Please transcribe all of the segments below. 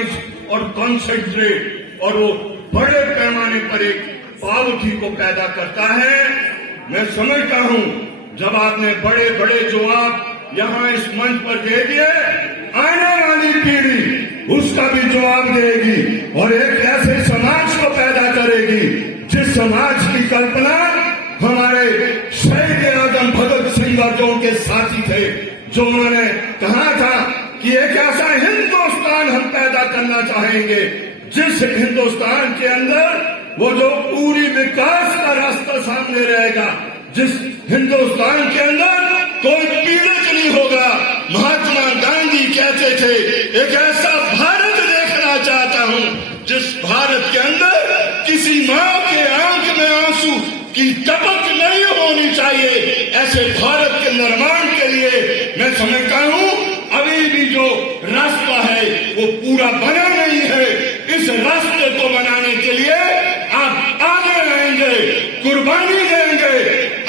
Organise और concentrate और वो बड़े पैमाने पर एक पावती को पैदा करता है। मैं समझता हूं जब आपने बड़े बड़े जवाब यहां इस मंच पर दे दिए, आने वाली पीढ़ी उसका भी जवाब देगी और एक ऐसे समाज को पैदा करेगी जिस समाज की कल्पना हमारे शहीद आजम भगत सिंह और जो उनके साथी थे, जो उन्होंने कहा था कि एक ऐसा हिंदुस्तान हम पैदा करना चाहेंगे जिस हिंदुस्तान के अंदर वो जो पूरी विकास का रास्ता सामने रहेगा, जिस हिंदुस्तान के अंदर कोई पीड़ित नहीं होगा। महात्मा गांधी कहते थे एक ऐसा भारत देखना चाहता हूं जिस भारत के अंदर किसी मां के आंख में आंसू की टपक नहीं होनी चाहिए। ऐसे भारत के निर्माण के लिए मैं समझता हूं अभी भी जो रास्ता है वो पूरा बना नहीं है। इस रास्ते को बनाने के लिए आप आगे आएंगे, कुर्बानी देंगे।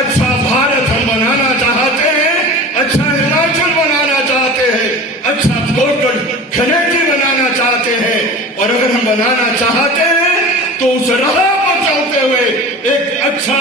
अच्छा भारत हम बनाना चाहते हैं, अच्छा हिमाचल बनाना चाहते हैं, अच्छा कोटल खनेटी बनाना चाहते हैं। और अगर हम बनाना चाहते हैं तो उस राह पर चलते हुए एक अच्छा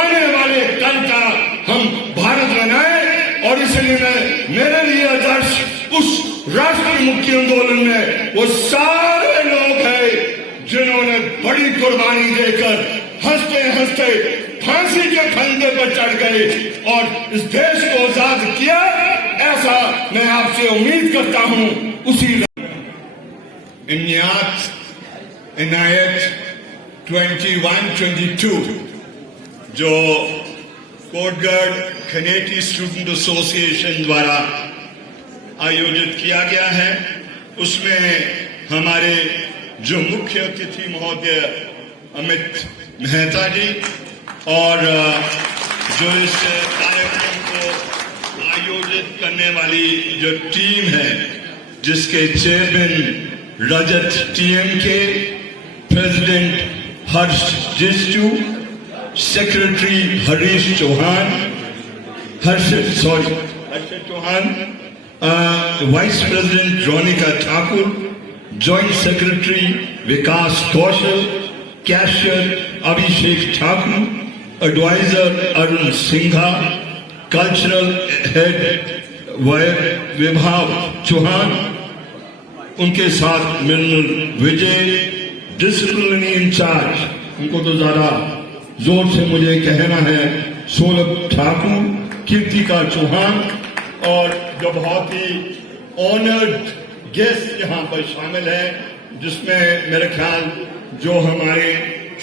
आने वाले कल का हम भारत बनाए। और इसलिए मेरे लिए आदर्श उस राष्ट्रीय मुक्ति आंदोलन में वो सारे लोग हैं जिन्होंने बड़ी कुर्बानी देकर हंसते हंसते फांसी के फंदे पर चढ़ गए और इस देश को आजाद किया। ऐसा मैं आपसे उम्मीद करता हूं। उसी इनायत 21-22 जो कोटगढ़ खनेटी स्टूडेंट एसोसिएशन द्वारा आयोजित किया गया है, उसमें हमारे जो मुख्य अतिथि महोदय अमित मेहता जी और जो इस कार्यक्रम को आयोजित करने वाली जो टीम है, जिसके chairman Rajat TMK, president Harsh Jistu, secretary Harish Chauhan, Harshit Chauhan, vice president Ronika Thakur, joint secretary Vikas Kaushal, cashier Abhishek Thakur, adviser Arun Singha, cultural head Vibhag Chauhan, उनके साथ मृणल विजय, डिसिप्लिनरी इंचार्ज, उनको तो ज्यादा जोर से मुझे कहना है, सौरभ ठाकुर, कीर्तिका चौहान और जो बहुत ही ऑनर्ड गेस्ट यहाँ पर शामिल है, जिसमें मेरे ख्याल जो हमारे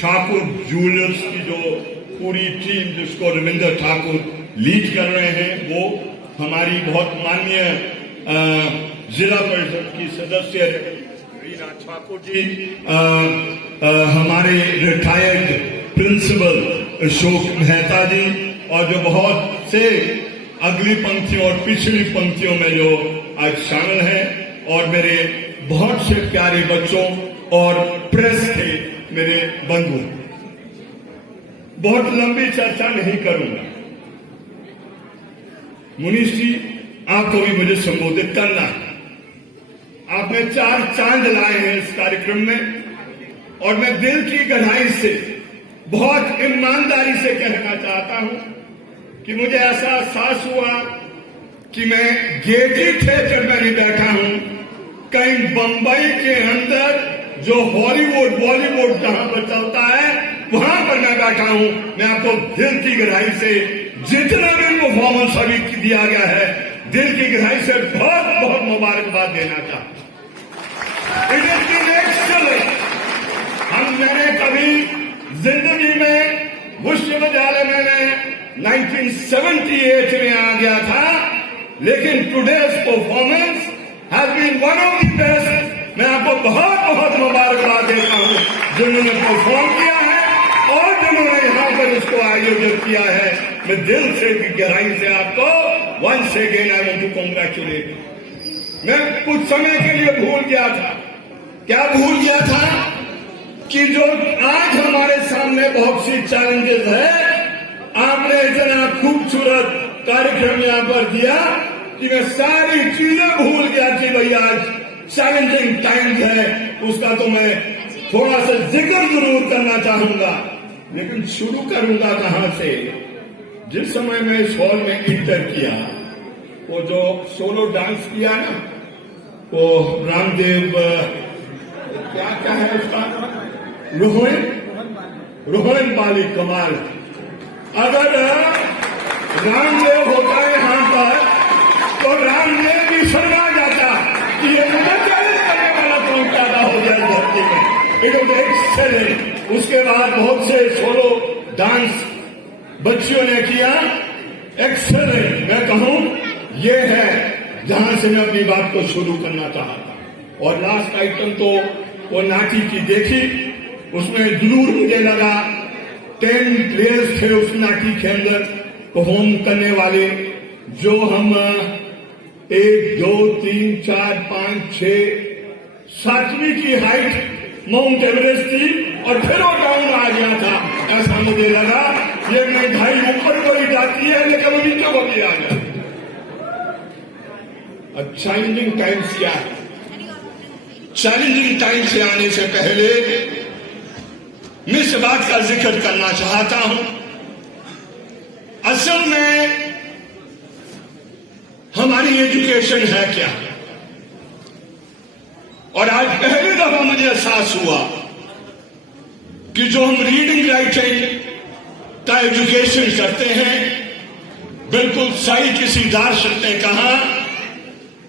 ठाकुर ज्वेलर्स की जो पूरी टीम जिसको रविंद्र ठाकुर लीड कर रहे हैं, वो हमारी बहुत माननीय जिला परिषद की सदस्य रीना ठाकुर जी, हमारे रिटायर्ड प्रिंसिपल अशोक मेहता जी और जो बहुत से अगली पंक्तियों और पिछली पंक्तियों में जो आज शामिल हैं, और मेरे बहुत से प्यारे बच्चों और प्रेस के मेरे बंधु। बहुत लंबी चर्चा नहीं करूंगा। मुनीष जी, आपको भी मुझे संबोधित करना है। आपने 4 चांद लाए हैं इस कार्यक्रम में और मैं दिल की गहराई से बहुत ईमानदारी से कहना चाहता हूं कि मुझे ऐसा एहसास हुआ कि मैं गेटी थिएटर में नहीं बैठा हूं, कहीं बंबई के अंदर जो हॉलीवुड बॉलीवुड जहां पर चलता है वहां पर मैं बैठा हूं। मैं आपको दिल की गहराई से जितना भी परफॉर्मेंस अभी दिया गया है, दिल की गहराई से बहुत बहुत मुबारकबाद देना चाहता हूं। It is been excellent. मैंने कभी जिंदगी में विश्वविद्यालय में 1978 में आ गया था, लेकिन today's performance has been one of the best. मैं आपको बहुत बहुत मुबारकबाद देता हूं जिन्होंने परफॉर्म किया है और जिन्होंने यहां पर इसको आयोजित किया है। मैं दिल से गहराई से आपको once again I want to congratulate. मैं कुछ समय के लिए भूल गया था। क्या भूल गया था? कि जो आज हमारे सामने बहुत सी चैलेंजेस है, आपने इतना खूबसूरत कार्यक्रम यहां पर दिया कि मैं सारी चीजें भूल गया कि भाई आज चैलेंजिंग टाइम्स है, उसका तो मैं थोड़ा सा जिक्र जरूर करना चाहूंगा, लेकिन शुरू करूंगा कहां से। जिस समय मैं इस हॉल में इंटर किया, वो जो सोलो डांस किया ना, वो रामदेव क्या है उसका, रोहन बाली कमाल। अगर रामदेव होता है यहां पर तो रामदेव भी शर्मा जाता कि ये चैलेंज करने वाला कौन पैदा हो जाए धरती में। It was excellent. उसके बाद बहुत से सोलो डांस बच्चियों ने किया, एक्सेलेंट। मैं कहूं ये है जहां से मैं अपनी बात को शुरू करना चाहता। और लास्ट आइटम तो वो नाटी की देखी, उसमें जरूर मुझे लगा 10 प्लेयर्स थे उस नाटी के अंदर परफॉर्म करने वाले, जो हम 1 2 3 4 5 6 7वीं की हाइट माउंट एवरेस्ट थी और फिर वो डाउन आ गया था। ऐसा मुझे लगा ये मेघाई ऊपर को ही जाती है लेकिन वो नीचे को भी आ गया। चैलेंजिंग टाइम्स क्या है? चैलेंजिंग टाइम से आने से पहले मैं इस बात का जिक्र करना चाहता हूं, असल में हमारी एजुकेशन है क्या। और आज पहली दफा मुझे एहसास हुआ कि जो हम रीडिंग राइटिंग का एजुकेशन करते हैं, बिल्कुल सही किसी दार्शनिक ने कहा,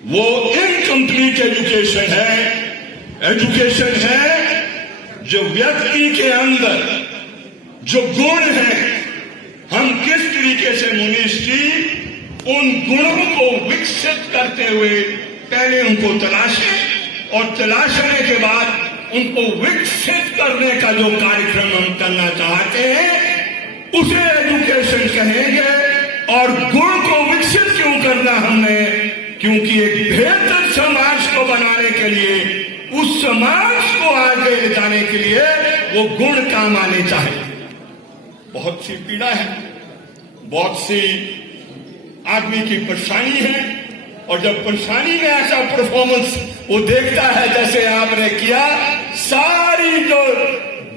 वो इनकम्प्लीट एजुकेशन है। एजुकेशन है जो व्यक्ति के अंदर जो गुण हैं, हम किस तरीके से मुनीष जी उन गुणों को विकसित करते हुए पहले उनको तलाशें और तलाशने के बाद उनको विकसित करने का जो कार्यक्रम हम करना चाहते हैं उसे एजुकेशन कहेंगे। और गुण को विकसित क्यों करना हमने? क्योंकि एक बेहतर समाज को बनाने के लिए, उस समाज को आगे ले जाने के लिए वो गुण काम आने चाहिए। बहुत सी पीड़ा है, बहुत सी आदमी की परेशानी है, और जब परेशानी में ऐसा परफॉर्मेंस वो देखता है जैसे आपने किया, सारी जो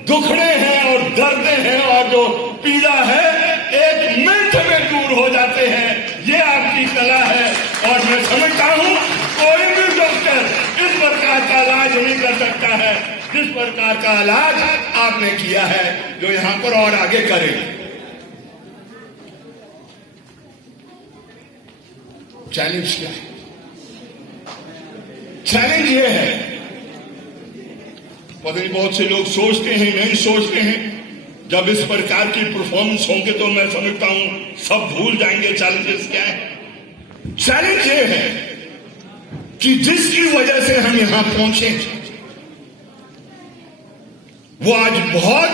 दुखड़े हैं और दर्दे हैं और जो पीड़ा है एक मिनट में दूर हो जाते हैं। ये आपकी कला है और मैं समझता हूं कोई भी डॉक्टर इस प्रकार का इलाज नहीं कर सकता है जिस प्रकार का इलाज आपने किया है, जो यहां पर और आगे करेगा। चैलेंज क्या है? चैलेंज ये है, पता नहीं बहुत से लोग सोचते हैं, नहीं सोचते हैं, जब इस प्रकार की परफॉर्मेंस होंगे तो मैं समझता हूं सब भूल जाएंगे चैलेंजेस क्या है। चैलेंज ये है कि जिसकी वजह से हम यहां पहुंचे वो आज बहुत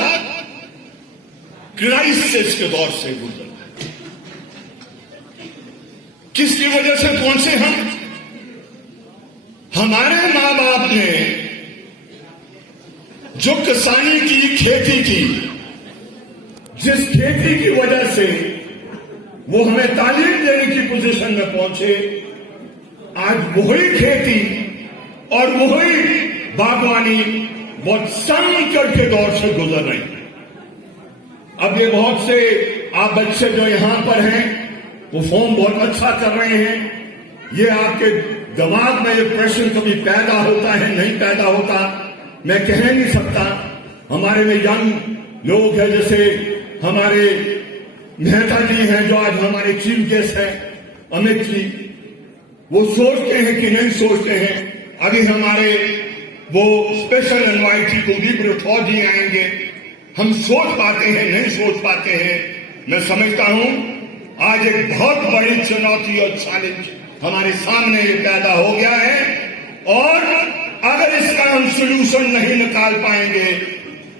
क्राइसिस के दौर से गुजर रहा है। किसकी वजह से पहुंचे हम? हमारे मां बाप ने जो किसानी की, खेती की, जिस खेती की वजह से वो हमें तालीम देने की पोजीशन में पहुंचे, आज वही खेती और वही बागवानी बहुत संकट के दौर से गुजर रही है। अब ये बहुत से आप बच्चे जो यहां पर हैं वो फॉर्म बहुत अच्छा कर रहे हैं। ये आपके दिमाग में ये प्रश्न कभी पैदा होता है, नहीं पैदा होता, मैं कह नहीं सकता। हमारे में यंग लोग हैं, जैसे हमारे मेहता जी हैं जो आज हमारे चीफ गेस्ट हैं, अमित जी, वो सोचते हैं कि नहीं सोचते हैं। अभी हमारे वो स्पेशल इनवाइटी कुलदीप राठौर जी आएंगे, हम सोच पाते हैं, नहीं सोच पाते हैं। मैं समझता हूं आज एक बहुत बड़ी चुनौती और चैलेंज हमारे सामने ये पैदा हो गया है, और अगर इसका हम सोल्यूशन नहीं निकाल पाएंगे,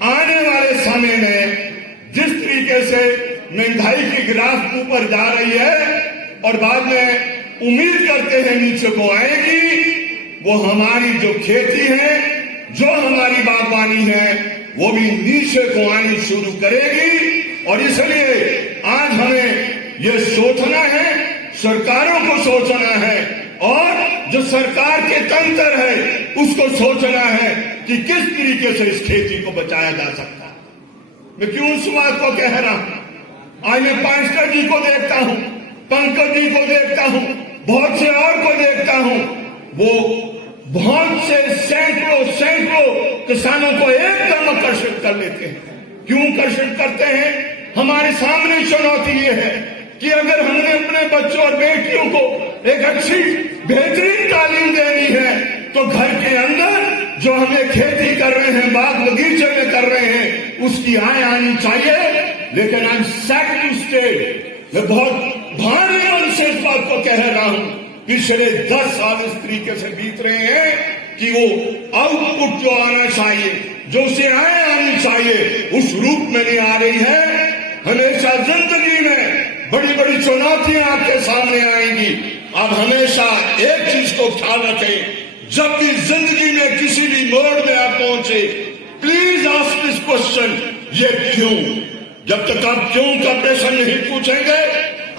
आने वाले समय में जिस तरीके से महंगाई की ग्राफ ऊपर जा रही है और बाद में उम्मीद करते हैं नीचे को आएगी, वो हमारी जो खेती है, जो हमारी बागवानी है, वो भी नीचे को आनी शुरू करेगी। और इसलिए आज हमें ये सोचना है, सरकारों को सोचना है और जो सरकार के तंत्र है उसको सोचना है कि किस तरीके से इस खेती को बचाया जा सकता है। मैं क्यों इस बात को कह रहा हूं? आज मैं पांचकर जी को देखता हूं, पंकज जी को देखता हूं, बहुत से और को देखता हूं, वो बहुत से सैकड़ों किसानों को एकदम आकर्षित कर लेते हैं। क्यों आकर्षित करते हैं? हमारे सामने चुनौती ये है कि अगर हमने अपने बच्चों और बेटियों को एक अच्छी बेहतरीन तालीम देनी है तो घर के अंदर जो हमें खेती कर रहे हैं, बाग बगीचे में कर रहे हैं, उसकी आय आनी चाहिए। लेकिन I am sad to state, मैं बहुत भारी मन से इस बात को कह रहा हूं, पिछले 10 साल इस तरीके से बीत रहे हैं कि वो आउटपुट जो आना चाहिए, जो उसे आय आनी चाहिए, उस रूप में नहीं आ रही है। हमेशा जिंदगी में बड़ी बड़ी चुनौतियां आपके सामने आएंगी। आप हमेशा एक चीज को ख्याल रखें, जब भी जिंदगी में किसी भी मोड़ में आप पहुंचे, प्लीज आस्क दिस क्वेश्चन, ये क्यों। जब तक आप क्यों का प्रश्न नहीं पूछेंगे,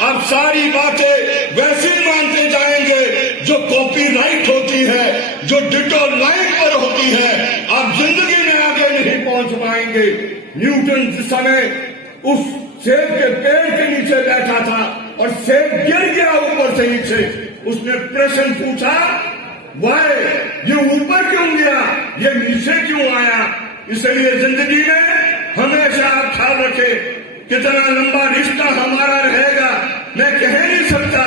आप सारी बातें वैसी मानते जाएंगे जो कॉपीराइट होती है, जो डिटो लाइन पर होती है। आप जिंदगी में आगे नहीं पहुंच पाएंगे। न्यूटन जिस समय उस सेब के पेड़ के नीचे बैठा था और सेब गिर गया ऊपर से नीचे, उसने प्रश्न पूछा, वाई, ये ऊपर क्यों गया, ये नीचे क्यों आया। इसलिए जिंदगी में हमेशा आप ख्याल रखें, कितना लंबा रिश्ता हमारा रहेगा मैं कह नहीं सकता,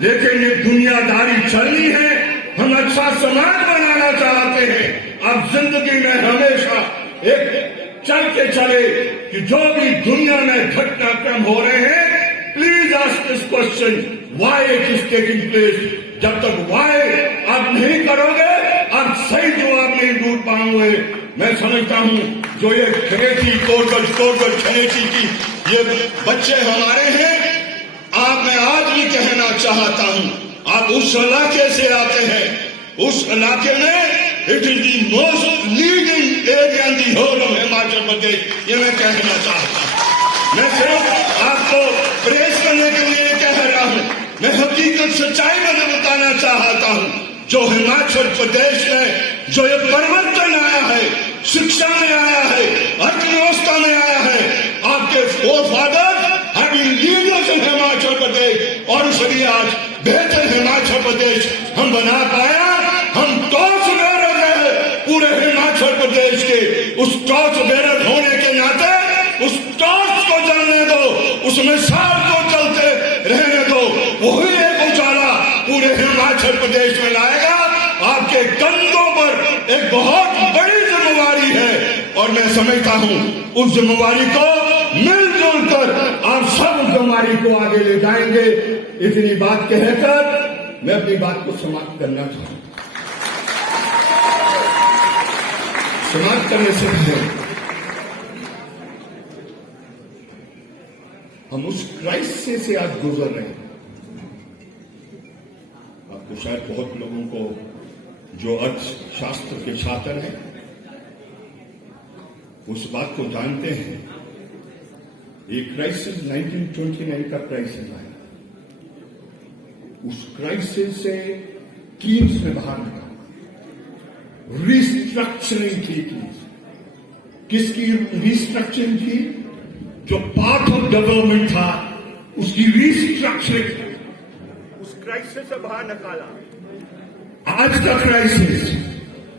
लेकिन ये दुनियादारी चलनी है। हम अच्छा समाज बनाना चाहते हैं। अब जिंदगी में हमेशा एक चल के चले कि जो भी दुनिया में घटनाक्रम हो रहे हैं, please ask this question, why it is taking place. जब तक व्हाई आप नहीं करोगे, आप सही जवाब नहीं ढूंढ पाओगे। मैं समझता हूं जो ये खेती कोरगल खेती की ये बच्चे हमारे हैं, मैं आज भी कहना चाहता हूं, आप उस इलाके से आते हैं, उस इलाके में it is the most leading area in the whole of Himachal Pradesh, ये मैं कहना चाहता हूं। मैं सिर्फ आपको प्रेस करने के लिए कह रहा हूं, मैं हकीकत सच्चाई में बताना चाहता हूं। जो हिमाचल प्रदेश में जो ये परिवर्तन आया है, शिक्षा में आया है, अर्थव्यवस्था में आया है, आपके फोरफादर having leaders in Himachal Pradesh, और इसलिए आज बेहतर हिमाचल प्रदेश हम बना पाया। हम टॉर्च बेरर है पूरे हिमाचल प्रदेश के। उस टॉर्च बेरर होने के नाते उस टॉर्च को जलने दो, उस मिसाल को चलते रहने दो। वही एक उजाला पूरे हिमाचल प्रदेश में लाएगा। आपके कंधों पर एक बहुत बड़ी जिम्मेवारी है और मैं समझता हूं उस जिम्मेवारी को मिलजुल कर आप सब उस जिम्मेवारी को आगे ले जाएंगे। इतनी बात कहकर मैं अपनी बात को समाप्त करना चाहूंगा। समाप्त करने से पहले हम उस क्राइसिस से आज गुजर रहे हैं। आपको शायद बहुत लोगों को जो अर्थशास्त्र के छात्र हैं उस बात को जानते हैं। एक क्राइसिस 1929 का क्राइसिस आया। उस क्राइसिस से कीन्स में बाहर निकला, रिस्ट्रक्चरिंग की। किसकी रिस्ट्रक्चरिंग की? जो पार्ट ऑफ डेवलपमेंट था उसकी रिस्ट्रक्चरिंग, उस क्राइसिस से बाहर निकाला। आज का क्राइसिस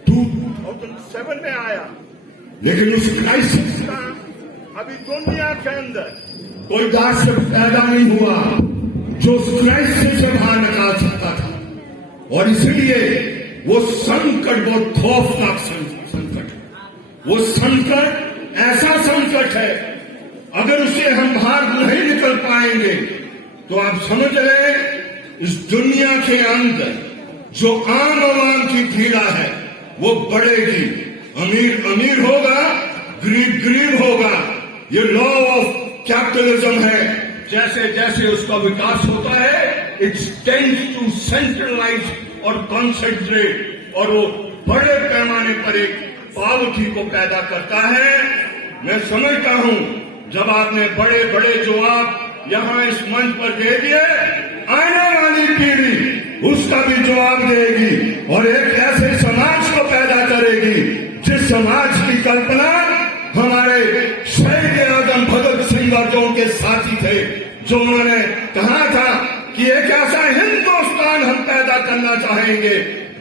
2007 में आया, लेकिन उस क्राइसिस का अभी दुनिया के अंदर कोई दार्शनिक पैदा नहीं हुआ जो उस क्राइसिस से बाहर निकाल सकता था। और इसलिए वो संकट बहुत खौफनाक संकट है। वो संकट ऐसा संकट है, अगर उससे हम बाहर नहीं निकल पाएंगे तो आप समझ रहे इस दुनिया के अंदर जो आम आवाम की पीड़ा है वो बढ़ेगी। अमीर अमीर होगा, गरीब गरीब होगा। ये लॉ ऑफ कैपिटलिज्म है। जैसे जैसे उसका विकास होता है इट टेंड्स टू सेंट्रलाइज और कॉन्सेंट्रेट, और वो बड़े पैमाने पर एक पावर्टी को पैदा करता है। मैं समझता हूं जब आपने बड़े बड़े जवाब यहां इस मंच पर दे दिए, आने वाली पीढ़ी उसका भी जवाब देगी और एक ऐसे समाज को पैदा करेगी जिस समाज की कल्पना हमारे शहीद आजम भगत सिंह और जो उनके साथी थे, जो उन्होंने कहा था कि एक ऐसा हिंदुस्तान हम पैदा करना चाहेंगे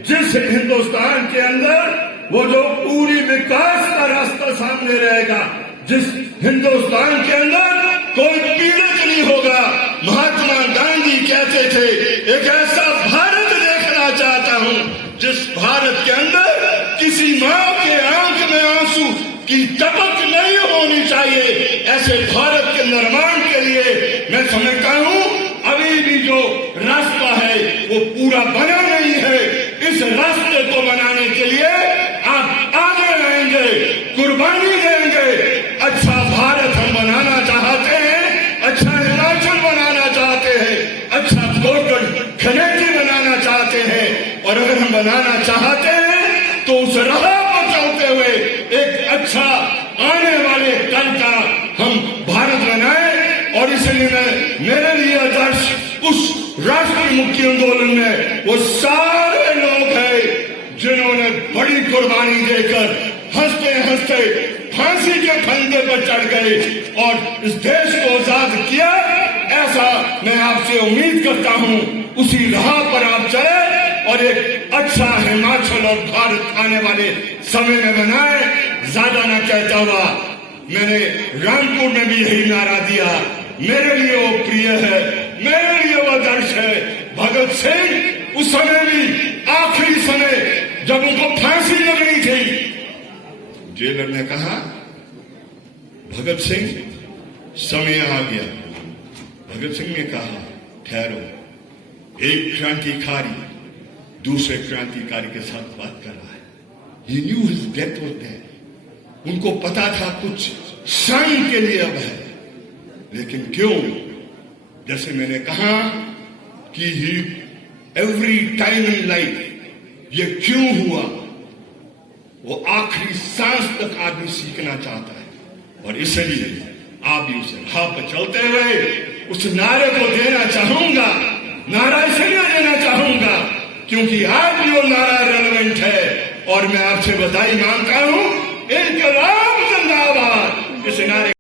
जिस हिंदुस्तान के अंदर वो जो पूरी विकास का रास्ता सामने रहेगा, जिस हिंदुस्तान के अंदर कोई पीड़ित नहीं होगा। महात्मा गांधी कहते थे एक ऐसा भारत देखना चाहता हूं जिस भारत के अंदर किसी मां के आंख में आंसू की टपक नहीं होनी चाहिए। ऐसे भारत के निर्माण के लिए मैं समझता हूं अभी भी जो रास्ता है वो पूरा बना नहीं है। इस रास्ते को बनाने के लिए आप आगे आएंगे, कुर्बानी देंगे। अच्छा भारत हम बनाना चाहते हैं, अच्छा हिमाचल बनाना चाहते हैं, अच्छा कोटल खनेजी बनाना चाहते हैं। और अगर हम बनाना चाहते हैं तो उस राह पर चलते हुए एक अच्छा आने वाले कल का हम भारत बनाए। और इसलिए मेरे लिए आदर्श उस राष्ट्रीय मुक्ति आंदोलन में वो सारे लोग हैं जिन्होंने बड़ी कुर्बानी देकर हंसते हंसते फांसी के फंदे पर चढ़ गए और इस देश को आजाद किया। ऐसा मैं आपसे उम्मीद करता हूं उसी राह पर आप चले और एक अच्छा हिमाचल और भारत आने वाले समय में बनाए। ज्यादा न कहता हुआ मैंने रामपुर में भी यही नारा दिया। मेरे लिए वो प्रिय है, मेरे लिए वो आदर्श है। भगत सिंह उस समय भी आखिरी समय जब उनको फांसी लगनी थी, जेलर ने कहा भगत सिंह समय आ गया। भगत सिंह ने कहा ठहरो, एक क्रांतिकारी दूसरे क्रांतिकारी के साथ बात कर रहा है। He knew his death was there. उनको पता था कुछ क्षण के लिए अब है, लेकिन क्यों? जैसे मैंने कहा कि एवरी टाइम इन लाइफ ये क्यों हुआ, वो आखिरी सांस तक आदमी सीखना चाहता है। और इसलिए आप भी उस राह पर चलते हुए उस नारे को देना चाहूंगा। नारा इसलिए देना चाहूंगा क्योंकि आज भी वो नारा रेलेवेंट है और मैं आपसे बधाई मांगता हूं। इनकलाब जिंदाबाद। इस नारे